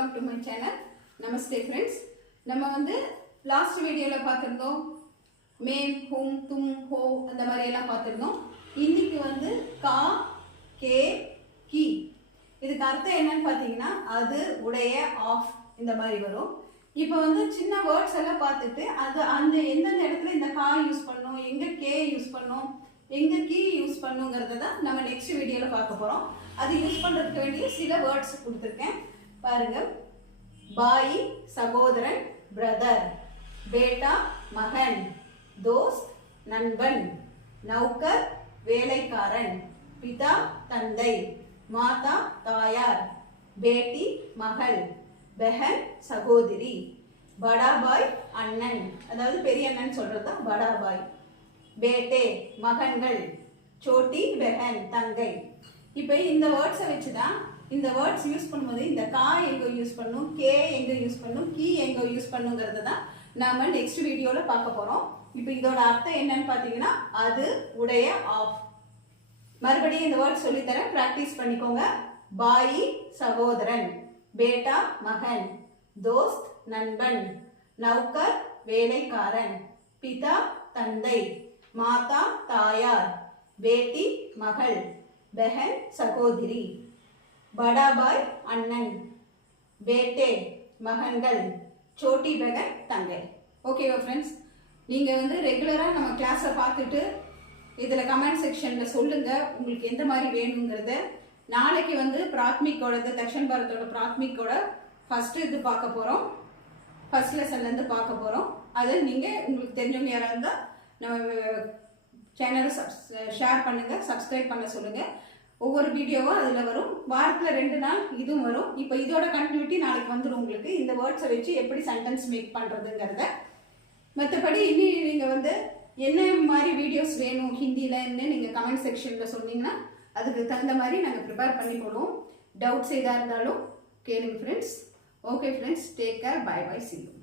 Welcome to my channel. Namaste friends. நம்ம வந்து last வீடியோவில் பார்த்துருந்தோம் மேம், ஹூம், தும், ஹோ அந்த மாதிரி எல்லாம் பார்த்துருந்தோம். இன்னைக்கு வந்து கா, கே, கி. இதுக்கு அர்த்தம் என்னன்னு பார்த்தீங்கன்னா அது, உடைய, ஆஃப் இந்த மாதிரி வரும். இப்போ வந்து சின்ன வேர்ட்ஸ் எல்லாம் பார்த்துட்டு அது அந்த எந்தெந்த இடத்துல இந்த கா யூஸ் பண்ணணும், எங்கே கே யூஸ் பண்ணணும், எங்கே கீ யூஸ் பண்ணுங்கிறத தான் நம்ம நெக்ஸ்ட் வீடியோவில் பார்க்க போகிறோம். அது யூஸ் பண்ணுறதுக்கு வேண்டிய சில வேர்ட்ஸ் கொடுத்துருக்கேன் பாருங்க. பாய் சகோதரன், பிரதர். பேட்டா மகன், தோஸ்த் நண்பன். நௌக்கர் வேலைக்காரன். பிதா தந்தை. மாதா தாயார். பேட்டி மகள். பெஹன் சகோதரி. படாபாய் அண்ணன், அதாவது பெரிய அண்ணன் சொல்றது தான் படாபாய். பேட்டே மகன்கள். சோட்டி பெஹன் தங்கை. இப்போ இந்த வேர்ட்ஸை வச்சு தான் இந்த வேர்ட்ஸ் யூஸ் பண்ணும்போது இந்த கா எங்கே யூஸ் பண்ணும், கே எங்கே யூஸ் பண்ணும், கீ எங்கே யூஸ் பண்ணுங்கிறது தான் நாம நெக்ஸ்ட் வீடியோவில் பார்க்க போகிறோம். இப்போ இதோட அர்த்தம் என்னன்னு பார்த்தீங்கன்னா அது, உடைய, ஆஃப். மறுபடியும் இந்த வேர்ட் சொல்லித்தரேன், ப்ராக்டிஸ் பண்ணிக்கோங்க. பாய் சகோதரன். பேட்டா மகன். தோஸ்த் நண்பன். நௌக்கர் வேலைக்காரன். பிதா தந்தை. மாதா தாயார். பேட்டி மகள். பெஹன் சகோதரி. படாபாய் அண்ணன். பேட்டே மகன்கள். சோட்டி பெஹன் தங்கை. ஓகேவா ஃப்ரெண்ட்ஸ்? நீங்கள் வந்து ரெகுலராக நம்ம கிளாஸை பார்த்துட்டு இதில் கமெண்ட் செக்ஷனில் சொல்லுங்கள் உங்களுக்கு எந்த மாதிரி வேணுங்கிறத. நாளைக்கு வந்து பிராத்மிக்கோடது, தக்ஷன் பாரத்தோட பிராத்மிக்கோட ஃபஸ்ட்டு இது பார்க்க போகிறோம். ஃபஸ்ட் லெசன்லேருந்து பார்க்க போகிறோம். அதை நீங்கள் உங்களுக்கு தெரிஞ்சவங்க யாராக இருந்தால் நம்ம சேனலை ஷேர் பண்ணுங்கள், சப்ஸ்கிரைப் பண்ண சொல்லுங்கள். ஒவ்வொரு வீடியோவும் அதில் வரும். வாரத்தில் 2 நாள் இதுவும் வரும். இப்போ இதோட கண்டினியூட்டி நாளைக்கு வந்துடும் உங்களுக்கு. இந்த வேர்ட்ஸை வச்சு எப்படி சென்டென்ஸ் மேக் பண்ணுறதுங்கிறத. மற்றபடி இன்னும் நீங்கள் வந்து என்ன மாதிரி வீடியோஸ் வேணும் ஹிந்தியிலன்னு நீங்கள் கமெண்ட் செக்ஷனில் சொன்னீங்கன்னா அதுக்கு தகுந்த மாதிரி நாங்கள் ப்ரிப்பேர் பண்ணி போடுவோம். டவுட்ஸ் எதாக இருந்தாலும் கேளுங்க friends. Okay friends, take care, bye bye, see you.